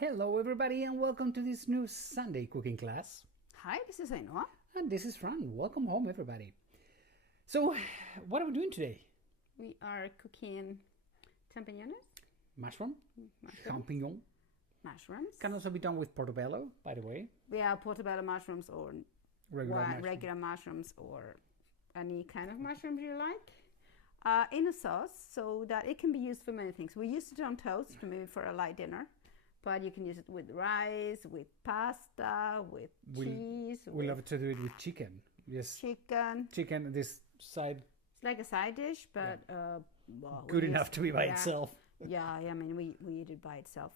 Hello everybody and welcome to this new Sunday cooking class. Hi, this is Ainhoa. And this is Fran. Welcome home everybody. So, what are we doing today? We are cooking champignons, Mushroom, champignon. mushrooms. Can also be done with portobello, by the way. Yeah, portobello mushrooms or regular mushrooms or any kind of mushrooms you like. In a sauce so that it can be used for many things. We used it on toast, maybe for a light dinner. But you can use it with rice, with pasta, with cheese. We love to do it with chicken. Yes. Chicken, this side. It's like a side dish, but good enough to be by itself. Yeah, I mean, we eat it by itself.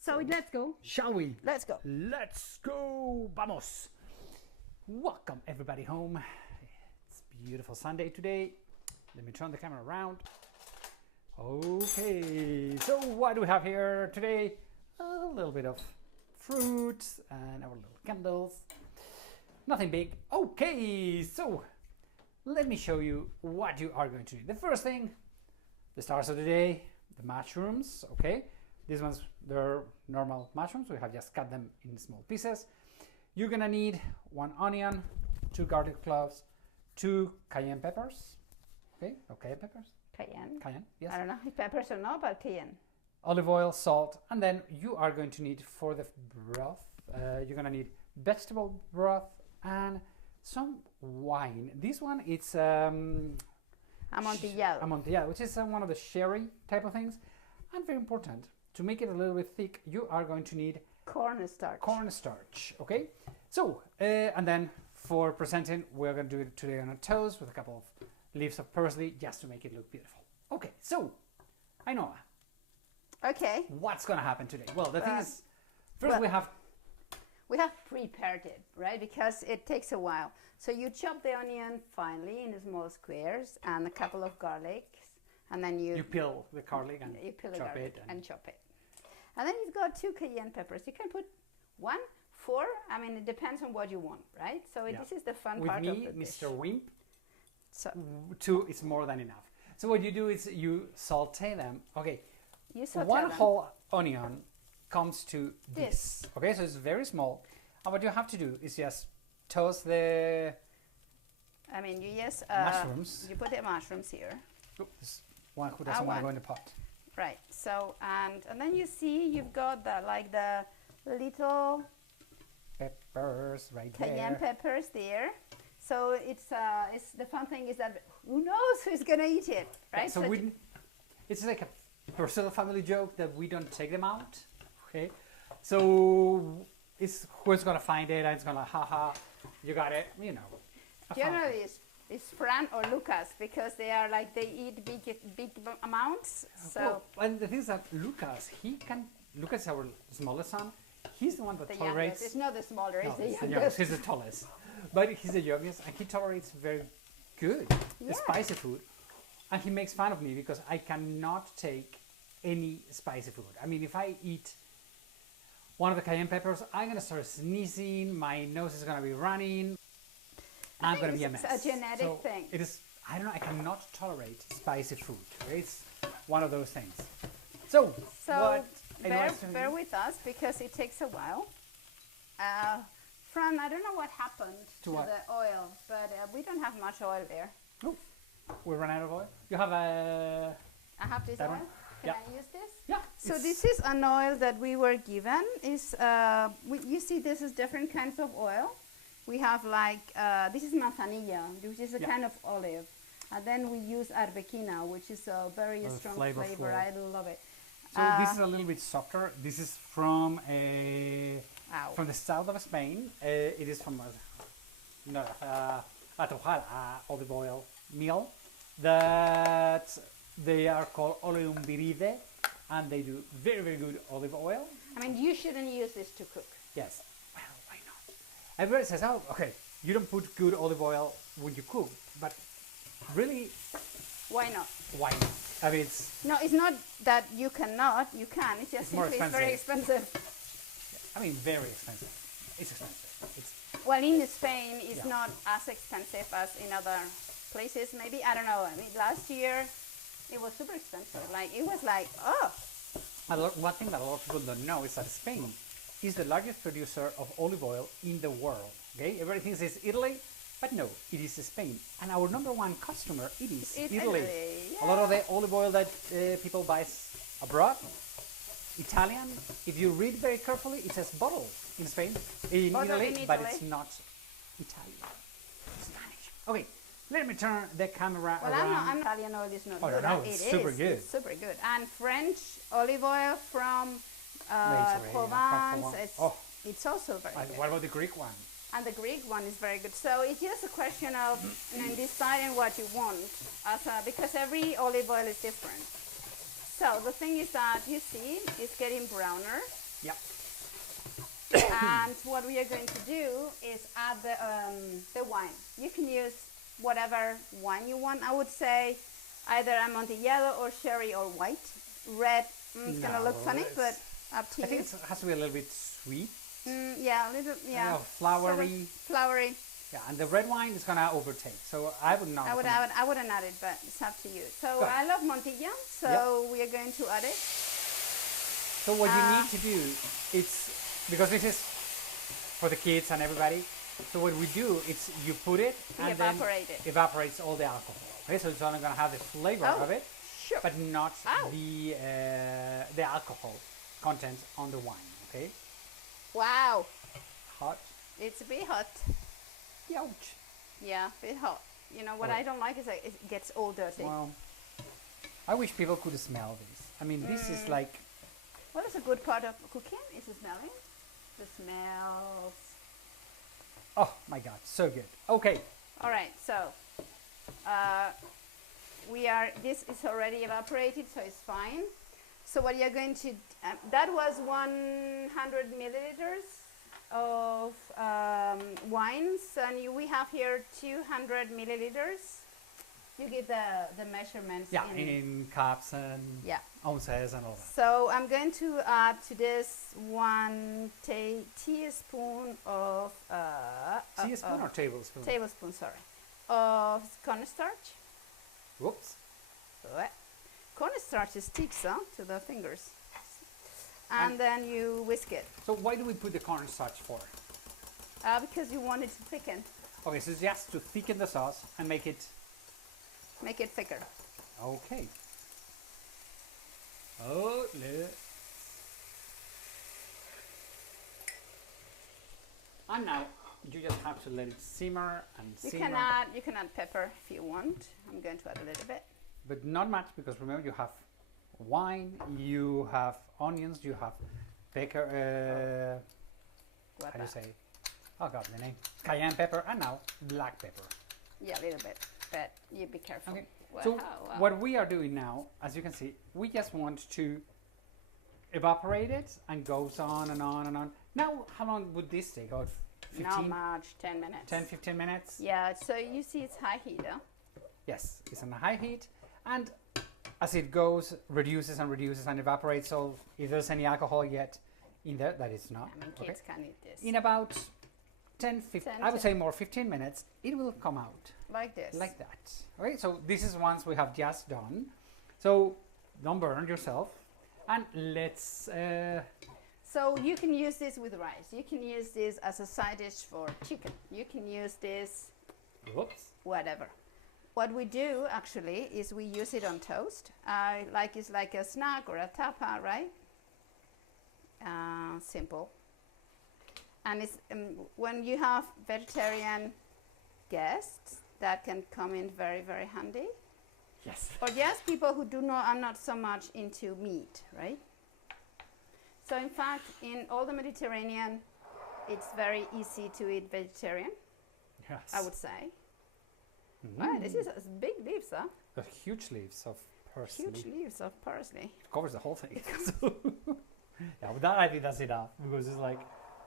So let's go. Shall we? Let's go. Let's go. Vamos. Welcome everybody home. It's a beautiful Sunday today. Let me turn the camera around. Okay, so what do we have here today? A little bit of fruits and our little candles. Nothing big. Okay, so let me show you what you are going to do. The first thing, the stars of the day, the mushrooms. Okay, these ones, they're normal mushrooms. We have just cut them in small pieces. You're gonna need 1 onion, 2 garlic cloves, 2 cayenne peppers. Okay, cayenne peppers? Cayenne, yes. I don't know if peppers or not, but cayenne. Olive oil, salt, and then you are going to need for the broth, you're gonna need vegetable broth and some wine. This one, it's Amontillado, which is one of the sherry type of things. And very important, to make it a little bit thick, you are going to need cornstarch, okay? So, and then for presenting, we're gonna do it today on a toast with a couple of leaves of parsley just to make it look beautiful. Okay, so, Ainhoa. Okay. What's going to happen today? Well, the thing is, first we have prepared it, right? Because it takes a while. So you chop the onion finely in small squares and a couple of garlics, and then you peel the garlic and chop it. And then you've got 2 cayenne peppers. You can put 1, 4. I mean, it depends on what you want, right? So this is the fun part of the dish. Mr. Wimp, so 2 is more than enough. So what you do is you saute them. Okay. One whole onion comes to this. Okay, so it's very small. And what you have to do is just toast the mushrooms. You put the mushrooms here. This one who doesn't want to go in the pot. Right. So and then you see you've got the little peppers right cayenne peppers there. So it's the fun thing is that who knows who's gonna eat it, right? Yeah, so it's like a personal family joke that we don't take them out. Okay, so it's who's gonna find it and it's gonna haha, you got it, you know. Generally it's Fran or Lucas because they eat big amounts. So and the thing is that Lucas is our smallest son. He's the one that tolerates. It's not the smaller, it's the youngest. Youngest. He's the tallest, but he's the youngest and he tolerates very good spicy food. And he makes fun of me because I cannot take any spicy food. I mean, if I eat one of the cayenne peppers, I'm going to start sneezing, my nose is going to be running, I'm going to be a mess. It's a genetic thing. It is, I don't know, I cannot tolerate spicy food. It's one of those things. So bear with us because it takes a while. Fran, I don't know what happened to the oil, but we don't have much oil there. Oh. We run out of oil. You have a... I have this oil. Can I use this? Yeah. So this is an oil that we were given. You see this is different kinds of oil. We have this is manzanilla, which is a kind of olive. And then we use arbequina, which is a very strong flavor. I love it. So this is a little bit softer. This is from the south of Spain. It is from olive oil meal that they are called oleum viride, and they do very, very good olive oil. I mean, you shouldn't use this to cook. Yes. Well, why not? Everybody says, oh, okay, you don't put good olive oil when you cook, but really, why not? Why not? I mean, it's not that you cannot. You can. It's just simply it's very expensive. I mean, very expensive. It's expensive. Well, in Spain, it's not as expensive as in other places. Maybe, I don't know. I mean, last year, it was super expensive. It was One thing that a lot of people don't know is that Spain is the largest producer of olive oil in the world. Okay, everybody thinks it's Italy, but no, it is Spain. And our number one customer, it is Italy. Yeah. A lot of the olive oil that people buy abroad, Italian, if you read very carefully, it says bottle in Spain, in Italy, but it's not Italian, it's Spanish. Okay, let me turn the camera around. I'm not Italian oil is not good. No, it's super good. It's super good. And French olive oil from Provence, it's also very good. What about the Greek one? And the Greek one is very good. So it's just a question of deciding what you want, because every olive oil is different. So the thing is that you see it's getting browner. Yep. And what we are going to do is add the wine. You can use whatever wine you want. I would say either Amontillado or sherry or white. Red, it's going to look funny, but up to you. I think it has to be a little bit sweet. Yeah, a little, yeah. Flowery. Flowery. Yeah, and the red wine is going to overtake, so I would not. I wouldn't add it, but it's up to you. So I love Montilla, so we are going to add it. So what you need to do, it's because this is for the kids and everybody. So what we do, it's you put it and evaporate then it evaporates all the alcohol. Okay, so it's only going to have the flavor of it, but not the alcohol content on the wine. Okay. Wow. Hot. It's a bit hot. Ouch. Yeah, a bit hot. You know what I don't like is that it gets all dirty. Well, I wish people could smell this. I mean, this is like. What is a good part of cooking? Is the smelling? The smells. Oh my God, so good. Okay. All right, so this is already evaporated, so it's fine. So what you're going to, that was 100 milliliters of wines, and we have here 200 milliliters. You get the measurements. Yeah, in cups and ounces and all that. So I'm going to add to this 1 teaspoon of... teaspoon or tablespoon? Tablespoon, sorry. Of cornstarch. Whoops. Cornstarch sticks to the fingers. And then you whisk it. So why do we put the cornstarch for? Because you want it to thicken. Okay, so it's just to thicken the sauce and make it... Make it thicker. Okay. Oh, and now you just have to let it simmer and simmer. You can add pepper if you want. I'm going to add a little bit. But not much, because remember you have wine, you have onions, you have how do you say? Oh God, the name. Cayenne pepper, and now black pepper. Yeah, a little bit, but you be careful. Okay. So what we are doing now, as you can see, we just want to evaporate it, and goes on and on and on. Now, how long would this take? About 15? Not much, 10 minutes. 10, 15 minutes? Yeah, so you see it's high heat, huh? Yes, it's on a high heat, and as it goes, reduces and reduces and evaporates. So if there's any alcohol yet in there, that is not. I mean, kids can eat this. In about 10, 15, I would say more, 15 minutes, it will come out. Like this. Like that. Okay, so this is once we have just done. So don't burn yourself. And let's... So you can use this with rice. You can use this as a side dish for chicken. You can use this... Whoops. Whatever. What we do actually is we use it on toast. It's like a snack or a tapa, right? Simple. And it's when you have vegetarian guests, that can come in very, very handy. Yes. Or just people who are not so much into meat, right? So in fact, in all the Mediterranean, it's very easy to eat vegetarian. Yes. I would say. Wow, this is big leaves, huh? Huge leaves of parsley. Huge leaves of parsley. It covers the whole thing. Yeah, but that I think that's enough, because it's like,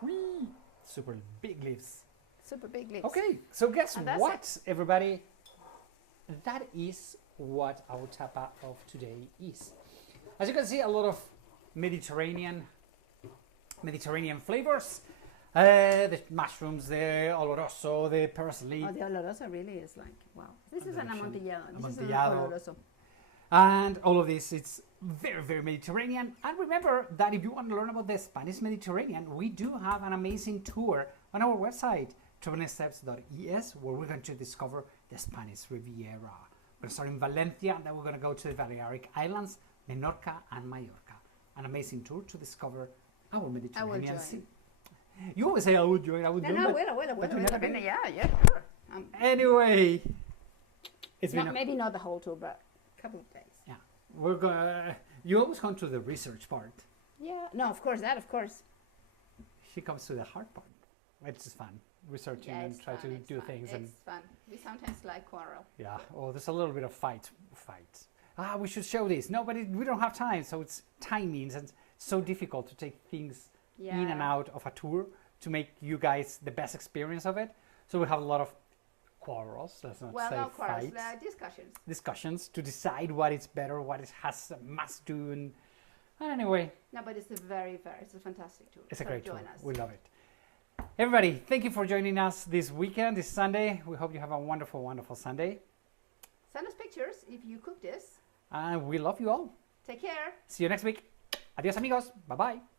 whee, super big leaves. Super big leaves. Okay, so guess what, everybody? That is what our tapa of today is. As you can see, a lot of Mediterranean flavors. The mushrooms, the oloroso, the parsley. Oh, the oloroso really is like, wow. This is an amontillado. This is an Amontillado. oloroso. And all of this, it's very, very Mediterranean. And remember that if you want to learn about the Spanish Mediterranean, we do have an amazing tour on our website, travelingsteps.es, where we're going to discover the Spanish Riviera. We're going to start in Valencia, and then we're going to go to the Balearic Islands, Menorca and Mallorca. An amazing tour to discover our Mediterranean Sea. You always say I would join, I would do it. No, I will. Yeah, sure. Anyway, it's been maybe not the whole tour, but a couple of days. Yeah, we're gonna. You always come to the research part. Yeah, no, of course. She comes to the hard part. It's just fun researching and try to do things. It's fun. We sometimes like quarrel. Yeah. Oh, there's a little bit of fight. We should show this. No, but we don't have time. So it's timings, and it's so difficult to take things in and out of a tour to make you guys the best experience of it. So we have a lot of quarrels. Let's not say quarrels, fights. Discussions to decide what is better, what it has must do, and anyway. No, but it's a fantastic tour. It's a great tour. We love it. Everybody, thank you for joining us this weekend, this Sunday. We hope you have a wonderful, wonderful Sunday. Send us pictures if you cook this. And we love you all. Take care. See you next week. Adios, amigos. Bye-bye.